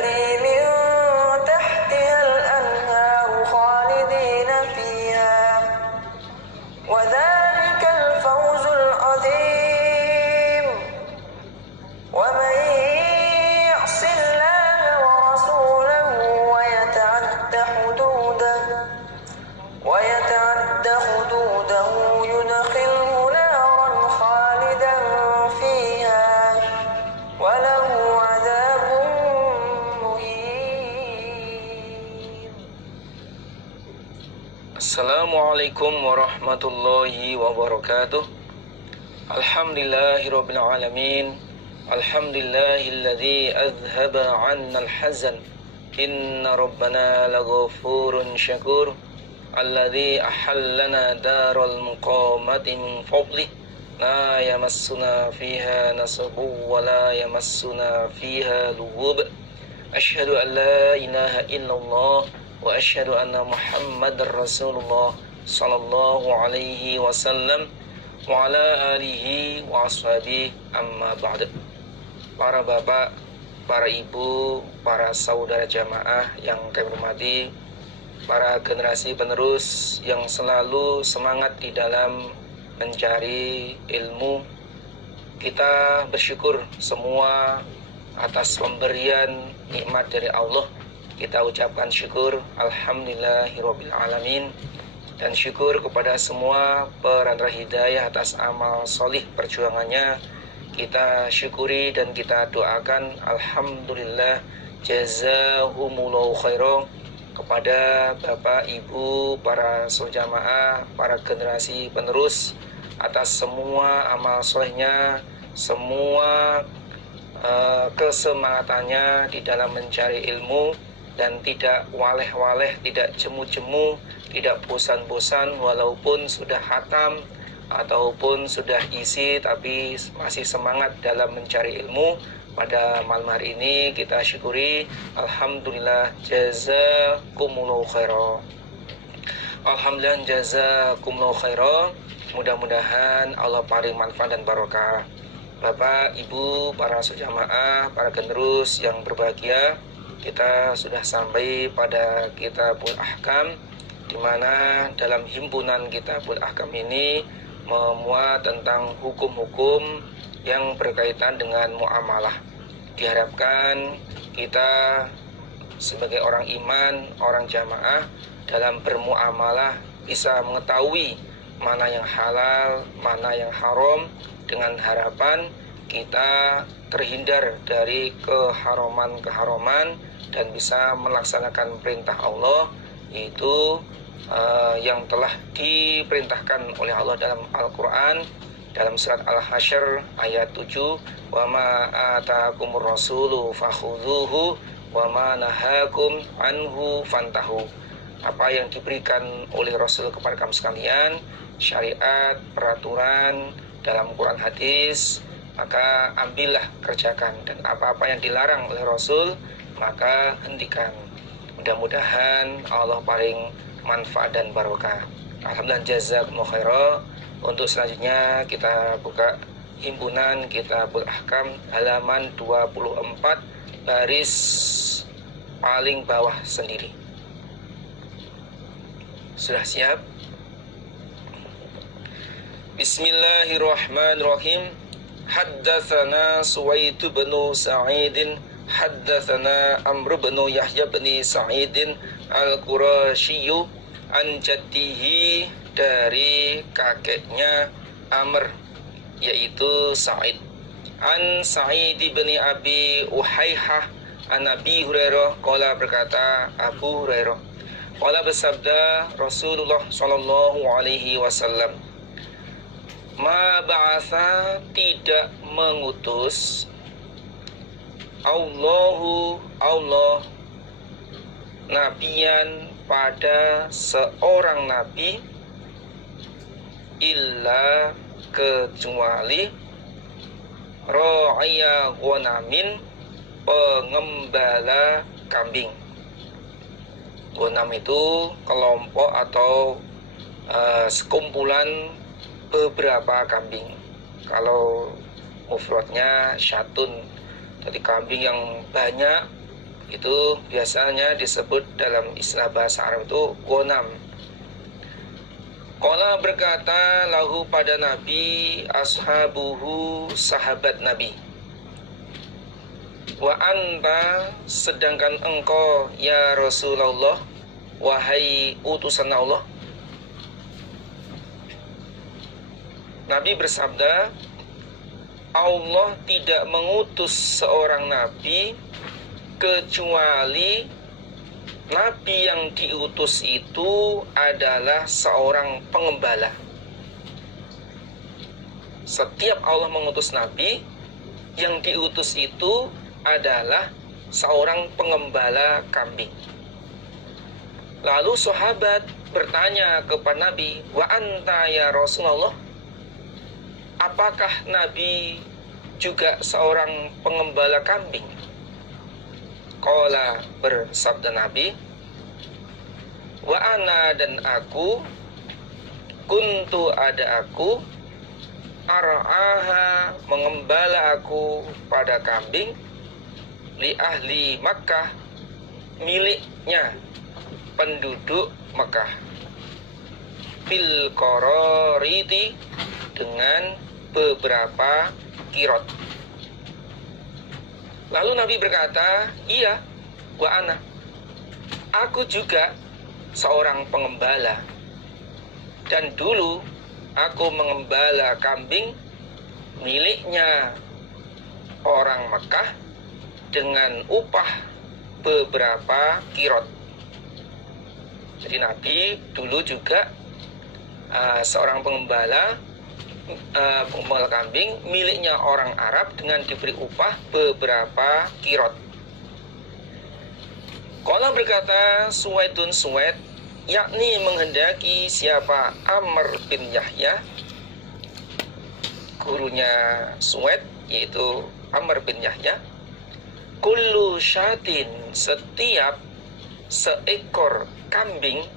تجري من تحتها الأنهار خالدين فيها وذلك الفوز العظيم ومن يعص الله ورسوله ويتعد حدوده يدخله نارا خالدا فيها وله عذاب مهين. Assalamualaikum warahmatullahi wabarakatuh. Alhamdulillahirabbil alamin. Alhamdulillahilladzi azhaba 'annal hazan. Inna rabbana laghafurun syakur. Alladzi ahallana daral muqamati min fadli. La yamassuna fiha nasabun wa la yamassuna fiha lughub. Asyhadu an la ilaha illallah wa asyhadu anna Muhammadar Rasulullah sallallahu alaihi wasallam wa ala alihi wa ashabihi amma ba'd. Para bapak, para ibu, para saudara jamaah yang kami hormati, para generasi penerus yang selalu semangat di dalam mencari ilmu, kita bersyukur semua atas pemberian nikmat dari Allah. Kita ucapkan syukur alhamdulillahirabbil alamin, dan syukur kepada semua perantara hidayah atas amal solih perjuangannya. Kita syukuri dan kita doakan alhamdulillah jazahumullahu khairan kepada Bapak, Ibu, para jamaah, para generasi penerus atas semua amal solehnya, semua kesemangatannya di dalam mencari ilmu, dan tidak waleh-waleh, tidak jemu-jemu, tidak bosan-bosan walaupun sudah khatam ataupun sudah isi, tapi masih semangat dalam mencari ilmu. Pada malam hari ini kita syukuri alhamdulillah jazakumullahu khairan. Alhamdulillah jazakumullahu khairan. Mudah-mudahan Allah paling manfaat dan barokah. Bapak, Ibu, para jamaah, para generus yang berbahagia, kita sudah sampai pada Kitabul Ahkam, di mana dalam himpunan Kitabul Ahkam ini memuat tentang hukum-hukum yang berkaitan dengan muamalah. Diharapkan kita sebagai orang iman, orang jamaah, dalam bermuamalah bisa mengetahui mana yang halal, mana yang haram, dengan harapan kita terhindar dari keharaman-keharaman dan bisa melaksanakan perintah Allah, yaitu yang telah diperintahkan oleh Allah dalam Al-Quran, dalam surat Al-Hasyr ayat 7, wa ma atakumur rasulu fakhudhuhu wa ma nahakum anhu fantahu. Apa yang diberikan oleh Rasul kepada kamu sekalian, syariat, peraturan dalam Quran hadis, maka ambillah, kerjakan, dan apa-apa yang dilarang oleh Rasul maka hentikan. Mudah-mudahan Allah paling manfaat dan barokah. Alhamdulillah jazakumullahu khairan. Untuk selanjutnya kita buka himpunan Kitabul Ahkam halaman 24 baris paling bawah sendiri. Sudah siap? Bismillahirrahmanirrahim. Haddatsana Suwaid bin Sa'id, haddatsana Amr bin Yahya bin Sa'id al-Qurasyi an jaddihi, dari kakeknya Amr yaitu Sa'id, an Sa'id bin Abi Uhaihah an Abi Hurairah qala, berkata Abu Hurairah, qala bersabda Rasulullah sallallahu alaihi wasallam, ma ba'atha, tidak mengutus Allah nabiyan, pada seorang nabi, illa, kecuali ra'iya ghanamin, pengembala kambing. Ghanam itu kelompok atau sekumpulan beberapa kambing. Kalau mufradnya syatun, jadi kambing yang banyak Itu biasanya disebut dalam istilah bahasa Arab itu ghanam. Qala berkata lahu pada Nabi ashabuhu sahabat Nabi, wa anta sedangkan engkau ya Rasulullah wahai utusan Allah. Nabi bersabda, Allah tidak mengutus seorang nabi kecuali nabi yang diutus itu adalah seorang pengembala. Setiap Allah mengutus nabi, yang diutus itu adalah seorang pengembala kambing. Lalu sahabat bertanya kepada Nabi, wa anta ya Rasulullah, apakah Nabi juga seorang pengembala kambing? Qala bersabda Nabi, wa ana dan aku, kuntu ada aku, ar'aha mengembala aku pada kambing, li ahli Makkah miliknya penduduk Mekah, bil qarariti dengan beberapa kirot. Lalu Nabi berkata, iya, wa ana, aku juga seorang pengembala, dan dulu aku mengembala kambing miliknya orang Mekah dengan upah beberapa kirot. Jadi Nabi dulu juga seorang pengembala kambing miliknya orang Arab dengan diberi upah beberapa kirot. Qala berkata Suwaidun Suwaid, yakni menghendaki siapa? Amr bin Yahya, gurunya Suwaid, yaitu Amr bin Yahya. Kullu syatin, setiap seekor kambing,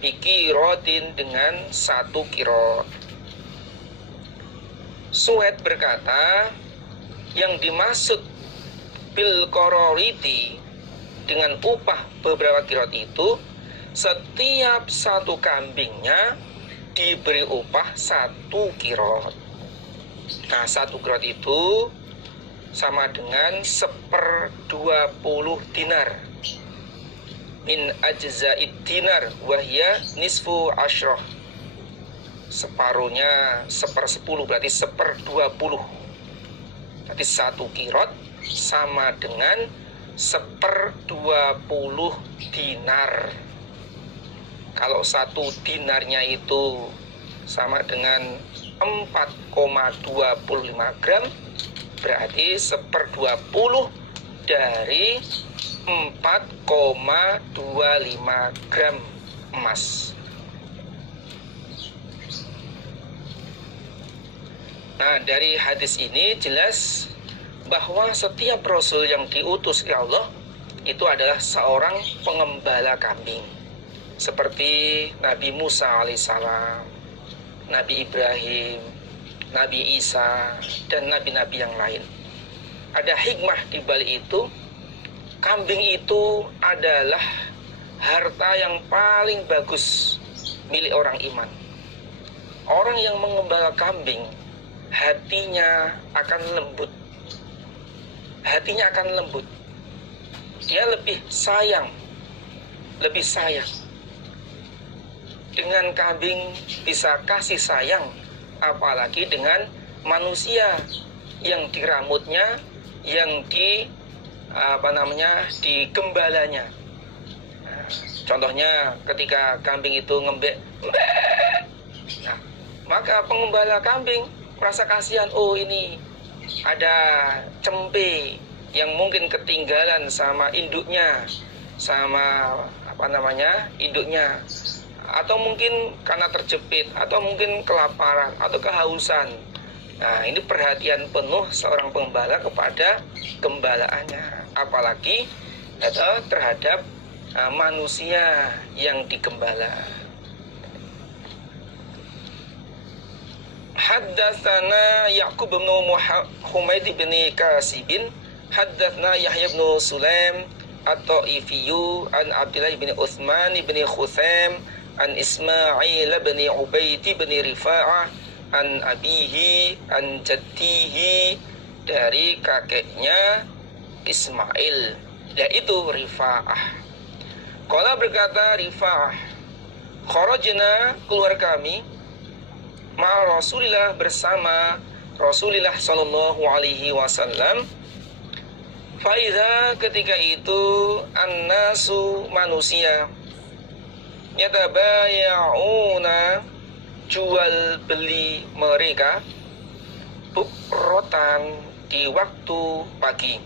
bikirotin dengan 1 kirot. Suwaid berkata, yang dimaksud bil qarariti dengan upah beberapa kirot itu, setiap 1 kambingnya diberi upah 1 kirot. Nah, 1 kirot itu sama dengan 1/20 dinar. Min ajza'id dinar wahya nisfu asyrah. Separuhnya 1/10, berarti 1/20. Berarti 1 kirot sama dengan 1/20 dinar. Kalau 1 dinarnya itu sama dengan 4,25 gram, berarti 1/20 dari 4,25 gram emas. Nah, dari hadis ini jelas bahwa setiap Rasul yang diutus oleh Allah itu adalah seorang pengembala kambing. Seperti Nabi Musa alaihissalam, Nabi Ibrahim, Nabi Isa, dan nabi-nabi yang lain. Ada hikmah di balik itu. Kambing itu adalah harta yang paling bagus milik orang iman. Orang yang mengembala kambing, hatinya akan lembut. Hatinya akan lembut. Dia lebih sayang. Dengan kambing bisa kasih sayang, apalagi dengan manusia yang di rambutnya, yang di digembalanya. Nah, contohnya ketika kambing itu ngembek, nah, maka pengembala kambing merasa kasihan. Oh, ini ada cempe yang mungkin ketinggalan sama induknya, induknya, atau mungkin karena terjepit, atau mungkin kelaparan atau kehausan. Nah, ini perhatian penuh seorang pengembala kepada gembalaannya, apalagi terhadap manusia yang digembala. Haddatsana Ya'qub bin Humaid bin Kasibin, haddatsana Yahya bin Sulaim At-Ta'ifiyu an Abdullah bin Utsman bin Khusaim an Ismail bin Ubaid bin Rifa'ah an abihi an jaddihi, dari kakeknya Ismail, yaitu Rifa'ah. Qala berkata Rifa'ah, kharajna, keluar kami, ma Rasulillah, bersama Rasulullah sallallahu alaihi wasallam. Faidha, ketika itu annasu, manusia, yatabaya'una, jual beli mereka, bukrotan, di waktu pagi.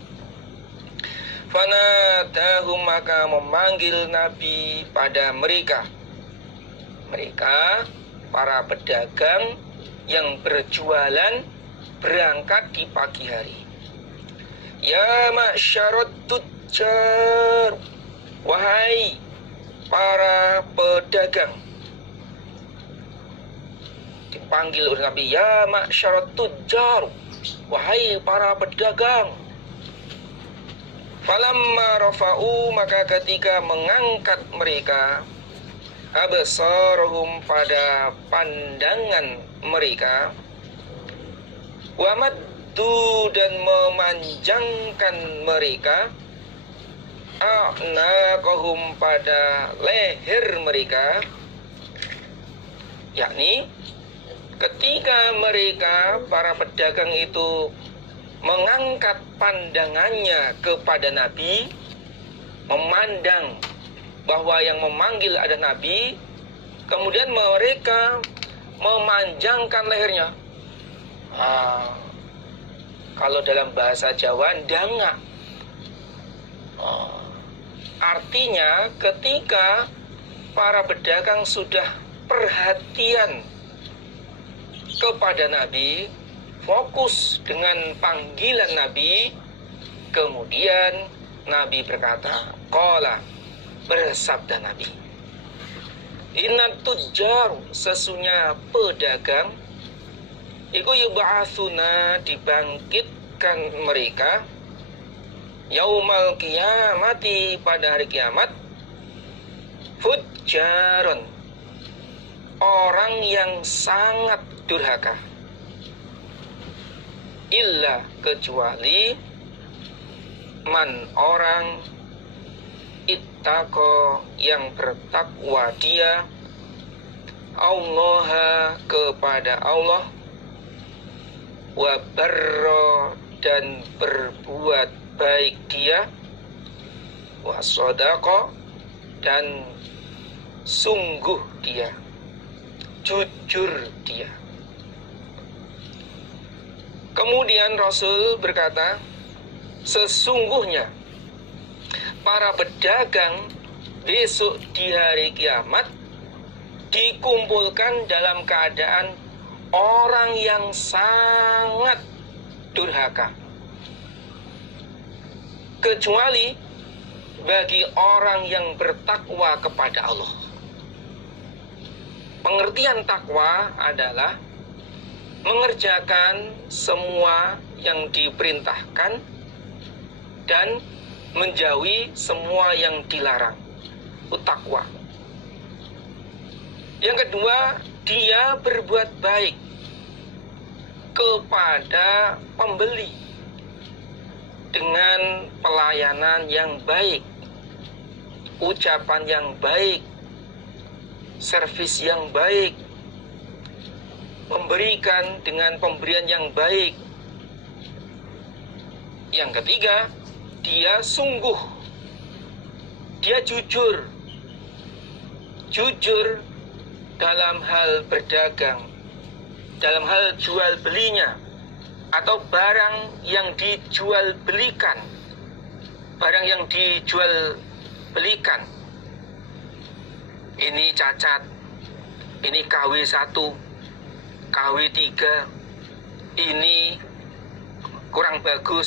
Fanadahum, maka memanggil Nabi pada mereka. Mereka para pedagang yang berjualan berangkat di pagi hari. Ya ma'syarat tujjar, wahai para pedagang. Dipanggil oleh Nabi, ya ma'syarat tujjar, wahai para pedagang. Falamma rafa'u, maka ketika mengangkat mereka, absarahum, pada pandangan mereka, wamaddu, dan memanjangkan mereka, a'naqahum, pada leher mereka, yakni ketika mereka para pedagang itu mengangkat pandangannya kepada Nabi, memandang bahwa yang memanggil ada Nabi, kemudian mereka memanjangkan lehernya. Kalau dalam bahasa Jawa, ndangak. Artinya ketika para pedagang sudah perhatian kepada Nabi, fokus dengan panggilan Nabi, kemudian Nabi berkata, qala, bersabda Nabi, inna tujjar, sesungguhnya pedagang, iku yub'atsuna, dibangkitkan mereka, yaumal qiyamati, pada hari kiamat, fujjaron, orang yang sangat durhaka, illa, kecuali, man, orang, ittaqo, yang bertakwa dia, Allah, kepada Allah, wa barra, dan berbuat baik dia, wa shadaqa, dan sungguh dia, jujur dia. Kemudian Rasul berkata, sesungguhnya para pedagang besok di hari kiamat dikumpulkan dalam keadaan orang yang sangat durhaka, kecuali bagi orang yang bertakwa kepada Allah. Pengertian takwa adalah mengerjakan semua yang diperintahkan dan menjauhi semua yang dilarang. Itu takwa. Yang kedua, dia berbuat baik kepada pembeli dengan pelayanan yang baik, ucapan yang baik, servis yang baik, memberikan dengan pemberian yang baik. Yang ketiga, dia sungguh, dia jujur dalam hal berdagang, dalam hal jual belinya, atau barang yang dijual belikan, ini cacat, ini KW1, KW3, ini kurang bagus,